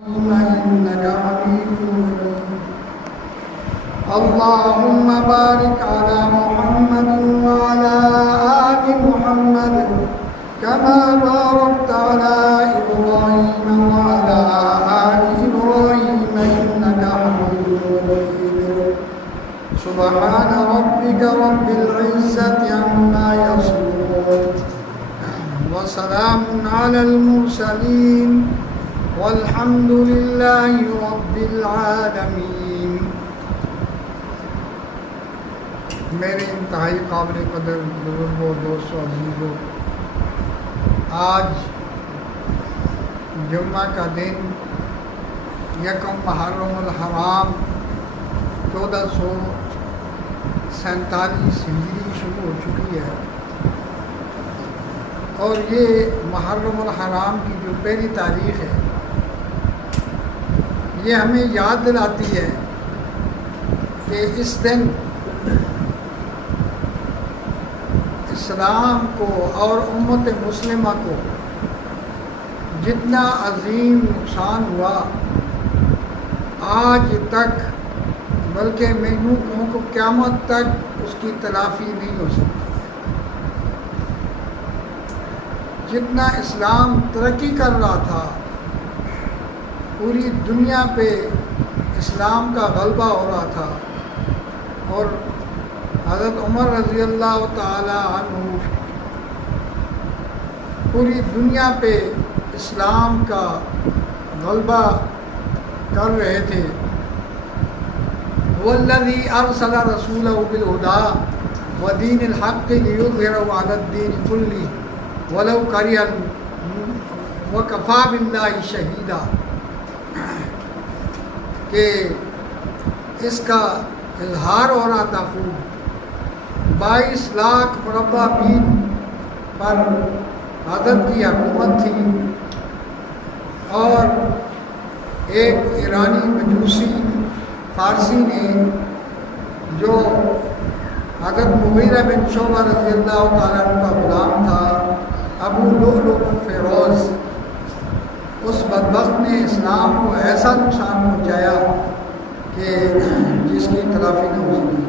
إنك حميد مجيد. اللهم بارك على محمد وعلى آل محمد كما باركت على إبراهيم وعلى آل إبراهيم إنك حميد مجيد. سبحان ربك رب العزة عما يصفون وسلام على المرسلين والحمد لله رب العالمین. میرے انتہائی قابل قدر بزرگوں، دوستوں، عزیزوں، آج جمعہ کا دن یکم محرم الحرام 1447 ہجری شروع ہو چکی ہے، اور یہ محرم الحرام کی جو پہلی تاریخ ہے یہ ہمیں یاد دلاتی ہے کہ اس دن اسلام کو اور امت مسلمہ کو جتنا عظیم نقصان ہوا آج تک، بلکہ میں یوں کہوں کہ قیامت تک اس کی تلافی نہیں ہو سکتی. جتنا اسلام ترقی کر رہا تھا، پوری دنیا پہ اسلام کا غلبہ ہو رہا تھا، اور حضرت عمر رضی اللہ تعالی عنہ پوری دنیا پہ اسلام کا غلبہ کر رہے تھے. والذی ارسل رسولہ بالہدی ودین الحق لیظہرہ علی الدین کلہ ولو کرہ وکفی باللہ شہیدا، کہ اس کا اظہار ہو رہا تھا خوب. 22 لاکھ مربع میل پر حضرت کی حکومت تھی، اور ایک ایرانی مجوسی فارسی نے جو حضرت مغیرہ بن شعبہ رضی اللہ تعالیٰ عنہ کا غلام تھا، ابو لؤلؤ فیروز، اس بدبخت نے اسلام کو ایسا نقصان پہنچایا کہ جس کی تلافی نہ ہو سکی.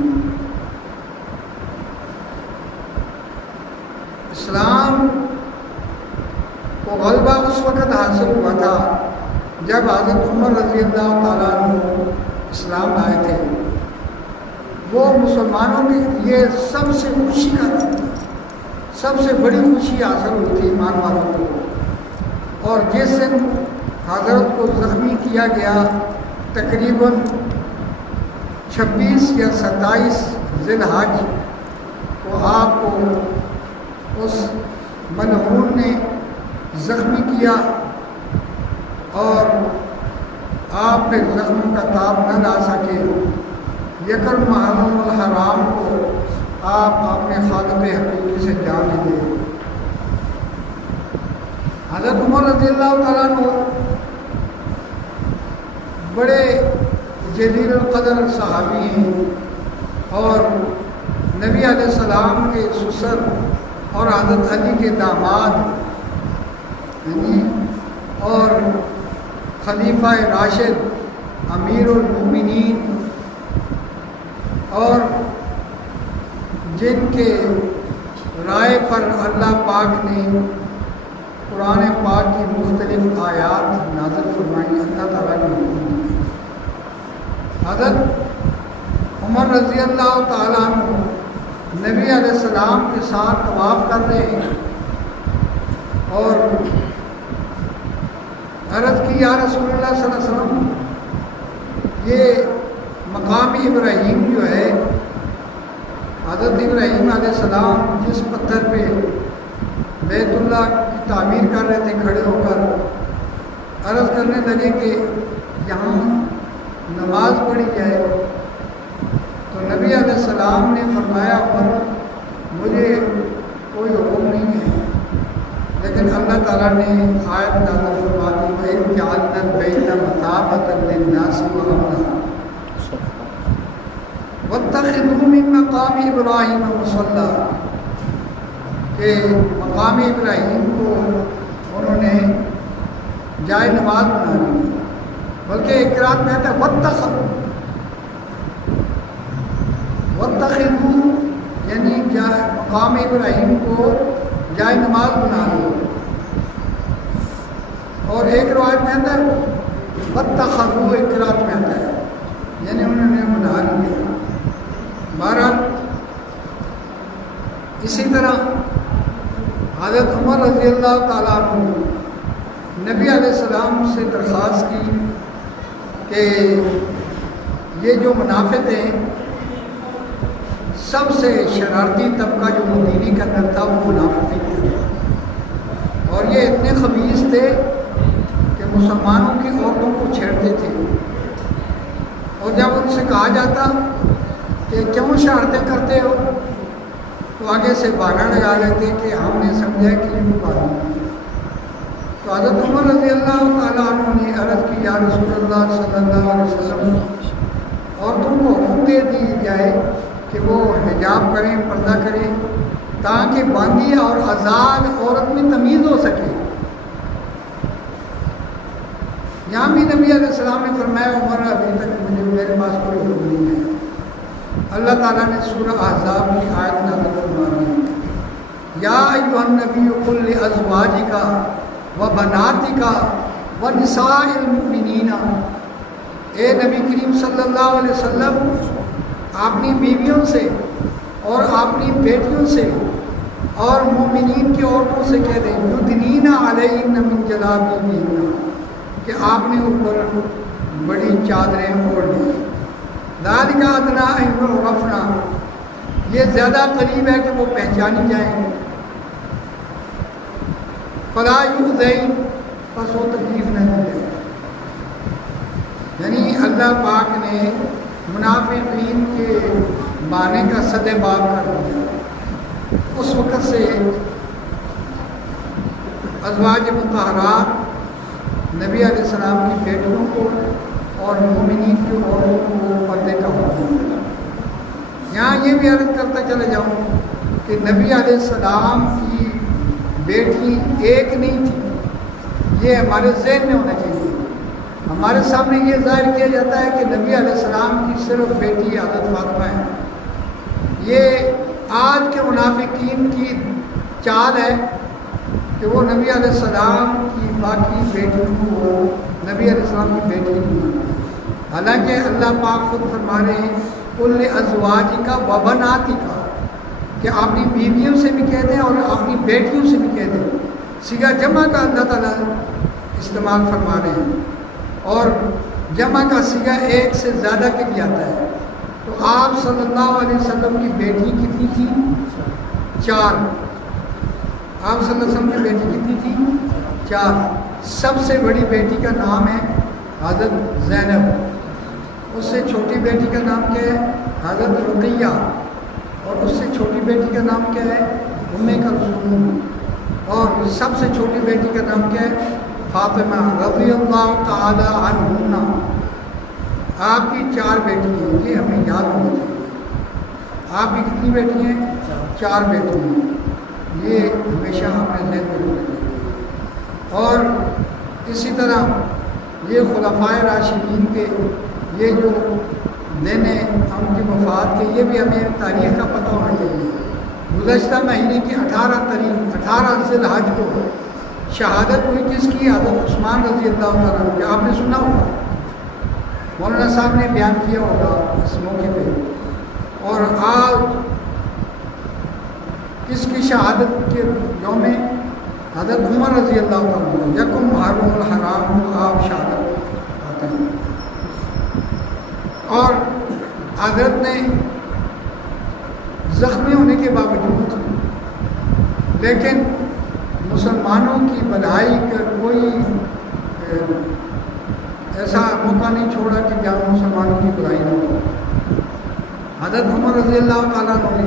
اسلام کو غلبہ اس وقت حاصل ہوا تھا جب حضرت عمر رضی اللہ تعالیٰ عنہ اسلام آئے تھے. وہ مسلمانوں کے لیے سب سے خوشی کا دن تھا، سب سے بڑی خوشی حاصل ہوئی تھی ایمان والوں کو. اور جس دن حضرت کو زخمی کیا گیا، تقریباً 26 یا 27 ذی الحج کو آپ کو اس ملعون نے زخمی کیا، اور آپ پہ زخم کا تاب نہ لا سکے. یکم محرم الحرام کو آپ اپنے خالق حقیقی سے جان لیجیے. حضرت عمر رضی اللہ تعالیٰ عنہ بڑے جلیل القدر صحابی ہیں، اور نبی علیہ السلام کے سسر اور حضرت علی کے داماد، اور خلیفہ راشد، امیر المؤمنین، اور جن کے رائے پر اللہ پاک نے قرآن پاک کی مختلف آیات نازل فرمائی، اللہ تعالیٰ نے حکم دیا. حضرت عمر رضی اللہ تعالیٰ عنہ نبی علیہ السلام کے ساتھ طواف کر رہے ہیں، اور عرض کی یا رسول اللہ صلی اللہ علیہ وسلم، یہ مقام ابراہیم جو ہے، حضرت ابراہیم علیہ السلام جس پتھر پہ بیت اللہ کی تعمیر کر رہے تھے کھڑے ہو کر، عرض کرنے لگے کہ یہاں نماز پڑھی جائے. تو نبی علیہ السلام نے فرمایا عمر، مجھے کوئی حکم نہیں ہے، لیکن اللہ تعالیٰ نے آیت نازل فرما دی وَإِذْ جَعَلْنَا الْبَيْتَ مَثَابَةً لِلنَّاسِ وَأَمْنًا وَاتَّخِذُوا مِن مَّقَامِ إِبْرَاهِيمَ مُصَلًّى، کہ مقام ابراہیم کو انہوں نے جائے نماز بنا لی. ایک رات میں آتا ہے واتخذوا یعنی مقام ابراہیم کو جائے نماز بنا لو، اور ایک روایت میں آتا ہے واتخذوا، ایک رات میں آتا ہے یعنی انہوں نے بنا لیا۔ بہرحال اسی طرح حضرت عمر رضی اللہ تعالیٰ عنہ نے نبی علیہ السلام سے درخواست کی کہ یہ جو منافق ہیں، سب سے شرارتی طبقہ جو مدینہ کے اندر تھا وہ منافق تھے، اور یہ اتنے خبیث تھے کہ مسلمانوں کی عورتوں کو چھیڑتے تھے، اور جب ان سے کہا جاتا کہ کیوں شرارتیں کرتے ہو تو آگے سے بہانہ لگا لیتے کہ ہم نے سمجھا کہ یہ بات۔ تو حضرت عمر رضی اللہ تعالیٰ عنہ نے عرض کی یا رسول اللہ صلی اللہ علیہ وسلم، عورتوں کو حکم دے دی جائے کہ وہ حجاب کریں، پردہ کریں، تاکہ باندھی اور آزاد عورت میں تمیز ہو سکے۔ یہاں بھی نبی علیہ السلام نے فرمایا عمر ابھی تک میرے پاس کوئی حکم نہیں ہے۔ اللہ تعالیٰ نے سورہ احزاب کی آیت نازل فرمائی یا ایھا النبی قل لازواجک وبناتک ونساء المؤمنین، اے نبی کریم صلی اللہ علیہ وسلم اپنی بیویوں سے اور اپنی بیٹیوں سے اور مومنین کی عورتوں سے کہہ دیں یدنین علیہن من جلابیبہن، کہ آپ نے اوپر بڑی چادریں اوڑھ لی۔ ذالک ادنیٰ ان یعرفن، یہ زیادہ قریب ہے کہ وہ پہچانی جائیں۔ فلا یؤذین، پس وہ تکلیف نہ دی جائے۔ یعنی اللہ پاک نے منافقین کے بانے کا سد باب کر دیا۔ اس وقت سے ازواج مطہرات نبی علیہ السلام کی بیٹیوں کو اور مومنین کی عورتوں کو پردے کا حکم دیا۔ یہاں یہ بھی عرض کرتا چلا جاؤں کہ نبی علیہ السلام کی بیٹی ایک نہیں تھی، یہ ہمارے ذہن میں ہونا چاہیے۔ ہمارے سامنے یہ ظاہر کیا جاتا ہے کہ نبی علیہ السلام کی صرف بیٹی حضرت فاطمہ ہے۔ یہ آج کے منافقین کی چال ہے کہ وہ نبی علیہ السلام کی باقی بیٹیوں کو نبی علیہ السلام کی بیٹی نہیں مانتے، حالانکہ اللہ پاک خود فرما رہے ہیں قل لازواجک وبناتک، کہ اپنی بیویوں سے بھی کہہ دیں اور اپنی بیٹیوں سے بھی کہہ دیں۔ صیغہ جمع کا اللہ تعالیٰ استعمال فرما رہے ہیں، اور جمع کا صیغہ ایک سے زیادہ کے لیے آتا ہے۔ تو آپ صلی اللہ علیہ وسلم کی بیٹی کتنی تھی؟ 4۔ آپ صلی اللہ علیہ وسلم کی بیٹی کتنی تھی؟ 4۔ سب سے بڑی بیٹی کا نام ہے حضرت زینب، اس سے چھوٹی بیٹی کا نام کیا ہے؟ حضرت رقیہ، اور اس سے چھوٹی بیٹی کا نام کیا ہے؟ ام کلثوم، اور سب سے چھوٹی بیٹی کا نام کیا ہے؟ فاطمہ رضی اللہ تعالی عنہن۔ آپ کی 4 بیٹی ہیں، یہ ہمیں یاد ہونا چاہیے۔ آپ کی کتنی بیٹی ہیں؟ 4 بیٹی ہیں، یہ ہمیشہ اپنے ذہن میں رکھنا چاہیے۔ اور اسی طرح یہ خلفائے راشدین کے یہ جو دن ہیں ان کی وفات کے، یہ بھی ہمیں تاریخ کا پتہ ہونا چاہیے۔ گزشتہ مہینے کی 18 ذی الحج کو شہادت ہوئی کس کی؟ حضرت عثمان رضی اللہ تعالیٰ عنہ کی۔ آپ نے سنا ہوگا، مولانا صاحب نے بیان کیا ہوگا اس موقع پہ۔ اور آج کس کی شہادت کے یوم ہے؟ حضرت عمر رضی اللہ تعالیٰ عنہ، یکم محرم الحرام کو آپ شہادت پاتے ہیں۔ اور حضرت نے زخمی ہونے کے باوجود لیکن مسلمانوں کی بھلائی کا کوئی ایسا موقع نہیں چھوڑا کہ جہاں مسلمانوں کی بھلائی نہ ہو۔ حضرت عمر رضی اللہ تعالیٰ عنہ نے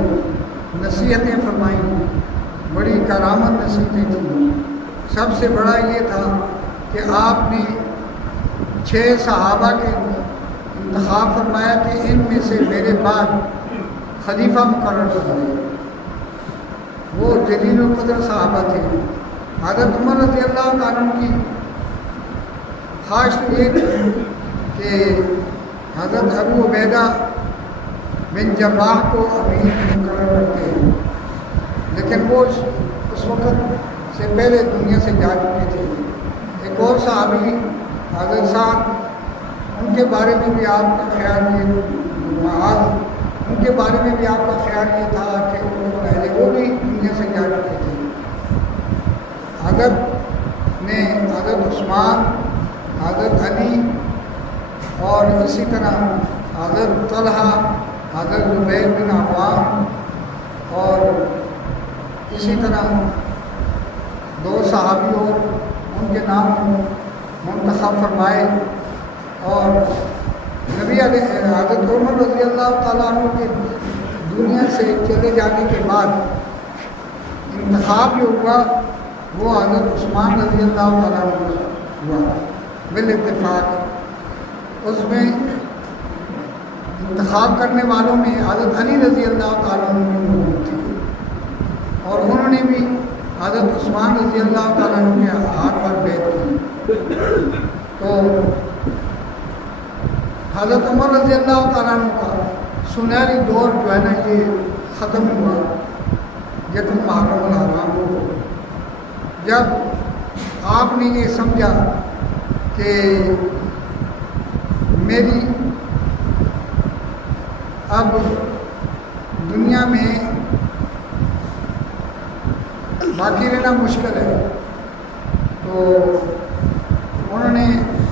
نصیحتیں فرمائیں، بڑی کرامت نصیحتیں تھیں۔ سب سے بڑا یہ تھا کہ آپ نے 6 صحابہ کے انتخاب فرمایا کہ ان میں سے میرے بعد خلیفہ مقرر کر دیں۔ وہ جلیل القدر صحابہ تھے۔ حضرت عمر رضی اللہ تعالیٰ عنہ کی خواہش تو یہ تھی کہ حضرت ابو عبیدہ بن جراح کو امیر مقرر کرتے ہیں، لیکن وہ اس وقت سے پہلے دنیا سے جا چکے تھے۔ ایک اور صحابی حضرت صاحب، ان کے بارے میں بھی آپ کا خیال ان کے بارے میں بھی آپ کا خیال یہ تھا کہ ان کو پہلے وہ بھی دنیا سے جا چکے تھے۔ حضرت نے حضرت عثمان، حضرت علی اور اسی طرح حضرت طلحہ، حضرت زبیر بن عوام اور اسی طرح 2 صحابی اور ان کے نام منتخب فرمائے، اور نبی علیہ حضرت عمر رضی اللہ تعالیٰ عنہ کے دنیا سے چلے جانے کے بعد انتخاب جو ہوا وہ حضرت عثمان رضی اللہ تعالیٰ عنہ ہوا بالاتفاق۔ اس میں انتخاب کرنے والوں میں حضرت علی رضی اللہ تعالیٰ عنہ کی موجود تھی، اور انہوں نے بھی حضرت عثمان رضی اللہ تعالیٰ عنہ کے ہاتھ پر بیعت کی۔ تو حضرت عمر رضی اللہ تعالیٰ عنہ کا سنہری دور جو ہے نا یہ ختم ہوا یکم محرم الحرام کو، جب آپ نے یہ سمجھا کہ میری اب دنیا میں باقی رہنا مشکل ہے، تو انہوں نے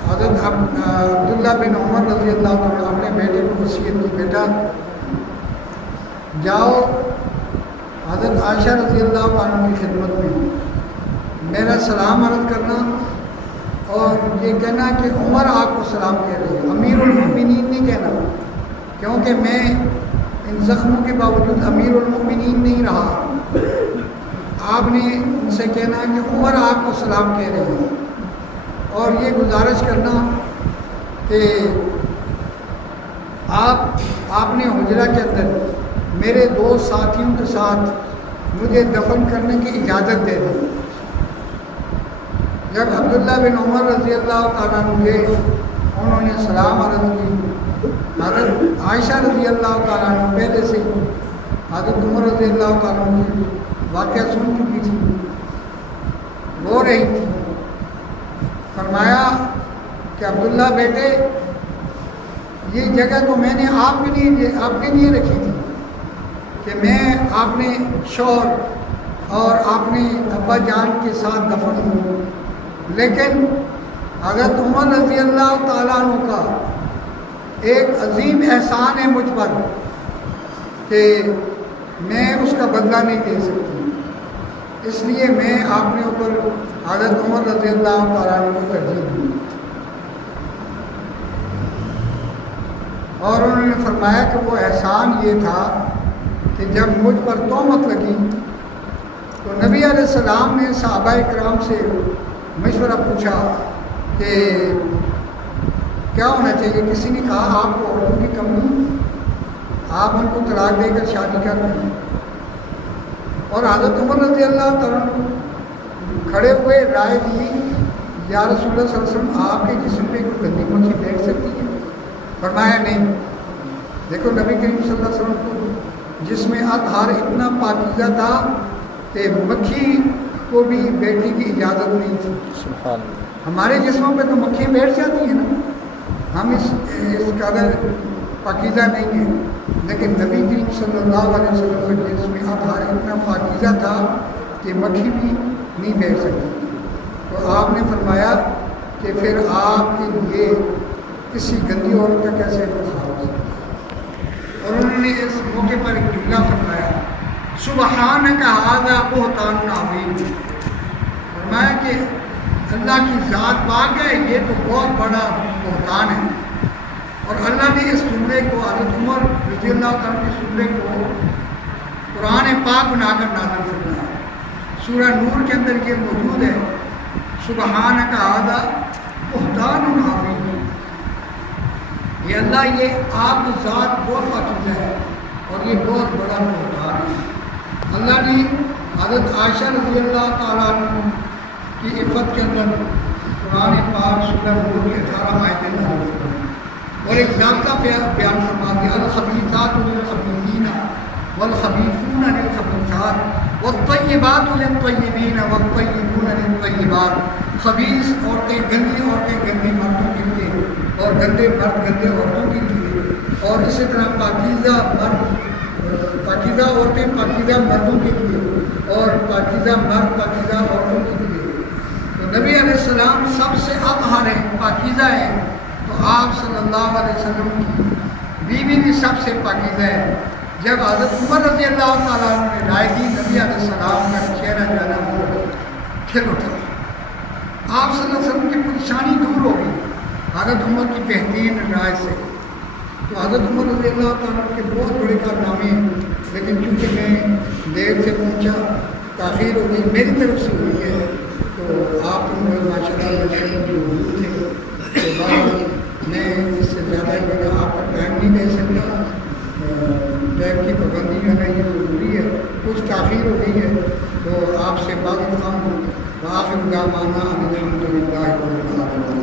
حضرت عبداللہ بن عمر رضی اللہ عنہ اپنے بیٹے کو وصیت کی، بیٹا جاؤ حضرت عائشہ رضی اللہ عنہ کی خدمت میں میرا سلام عرض کرنا، اور یہ کہنا کہ عمر آپ کو سلام کہہ رہے ہیں، امیر المؤمنین نہیں کہنا، کیونکہ میں ان زخموں کے باوجود امیر المؤمنین نہیں رہا۔ آپ نے ان سے کہنا کہ عمر آپ کو سلام کہہ رہے ہیں، اور یہ گزارش کرنا کہ آپ نے حجرہ کے اندر میرے 2 ساتھیوں کے ساتھ مجھے دفن کرنے کی اجازت دے دی۔ جب عبداللہ بن عمر رضی اللہ تعالیٰ عنہ گئے، انہوں نے سلام عرض کی، حضرت عائشہ رضی اللہ تعالیٰ عنہ پہلے سے حضرت عمر رضی اللہ تعالیٰ عنہ کی واقعہ سن چکی تھی، رو رہی تھی۔ فرمایا کہ عبداللہ بیٹے، یہ جگہ تو میں نے آپ کے لیے رکھی تھی کہ میں اپنے شوہر اور اپنے ابا جان کے ساتھ دفن ہوں، لیکن حضرت عمر رضی اللہ تعالیٰ عنہ کا ایک عظیم احسان ہے مجھ پر کہ میں اس کا بدلہ نہیں دے سکتی، اس لیے میں آپ نے اوپر حضرت عمر رضی اللہ تعالیٰ عنہ کو ترجیح دی۔ اور انہوں نے فرمایا کہ وہ احسان یہ تھا کہ جب مجھ پر تہمت لگی تو نبی علیہ السلام نے صحابہ کرام سے مشورہ پوچھا کہ کیا ہونا چاہیے۔ کسی نے کہا آپ کو عورتوں کی کمی، آپ ان کو طلاق دے کر شادی کر دیں، اور حضرت عمر رضی اللہ تعالیٰ عنہ کھڑے ہوئے رائے دی، یا رسول اللہ صلی اللہ علیہ وسلم آپ کے جسم پہ کوئی گندی مکھی بیٹھ سکتی ہے؟ فرمایا نہیں۔ دیکھو نبی کریم صلی اللہ علیہ وسلم کو جس میں اطہار اتنا پاکیزہ تھا کہ مکھی کو بھی بیٹھنے کی اجازت نہیں تھی۔ سبحان اللہ۔ ہمارے جسموں پہ تو مکھی بیٹھ جاتی ہیں نا، ہم اس قدر پاکیزہ نہیں ہیں، لیکن نبی کریم صلی اللہ علیہ وسلم کے جسم میں اطہار اتنا پاکیزہ تھا کہ مکھی بھی نہیں بیٹھ سکتی۔ تو آپ نے فرمایا کہ پھر آپ کے لیے کسی گندی عورت کا کیسے انتخاب ہو سکتا ہے؟ اور انہوں نے اس موقع پر ایک جملہ فرمایا، سبحانک ھذا بہتان عظیم، فرمایا کہ اللہ کی ذات پاک ہے، یہ تو بہت بڑا بہتان ہے۔ اور اللہ نے اس جملے کو، حضرت عمر رضی اللہ عنہ کے جملے کو قرآن پاک بنا کر نازل فرمایا۔ سورہ نور کے اندر یہ موجود ہے، سبحانک ھذا بہتان عظیم۔ یہ اللہ، یہ آپ کی ذات بہت پاکیزہ ہے اور یہ بہت بڑا بہتان ہے۔ اللہ نے حضرت عائشہ رضی اللہ تعالیٰ عنہ کی عفت کے اندر قرآن پاک سورہ نور کی 18 آیتیں نازل فرمائیں۔ اور ایک ضابطہ بیان فرما دیا الخبیثات للخبیثین والخبیثون للخبیثات والطیبات للطیبین والطیبون للطیبات. خبیث عورتیں گندے مردوں کے لیے اور گندے مرد گندے عورتوں کے لیے، اور اسی طرح پاکیزہ عورتیں پاکیزہ مردوں کے لیے اور پاکیزہ مرد پاکیزہ عورتوں کے لیے. تو نبی علیہ السلام سب سے اطہر ہیں، پاکیزہ ہیں. تو آپ صلی اللہ علیہ وسلم کی بیوی بھی سب سے پاکیزہ ہے. جب حضرت عمر رضی اللہ تعالیٰ عنہ نے رائے دی، نبی علیہ السلام کا چہرہ جو ہے نا وہ کھل اٹھا. آپ صلی اللہ علیہ وسلم کی پریشانی دور ہو گئی حضرت عمر کی بہترین رائے سے. تو حضرت عمر رضی اللہ تعالیٰ کے بہت بڑے کارنامے، لیکن چونکہ میں دیر سے پہنچا، تاخیر ہو گئی، میری طرف سے ہوئی ہے. تو آپ ماشاء اللہ موجود تھے، تو بعد میں اس سے زیادہ جو آپ کا ٹائم نہیں دے سکتا. ٹائم کی پابندی جو ہے یہ ضروری ہے. کچھ تاخیر ہو گئی ہے تو آپ سے بات کرتا ہوں. وآخر دعوانا ان الحمد للہ رب العالمین.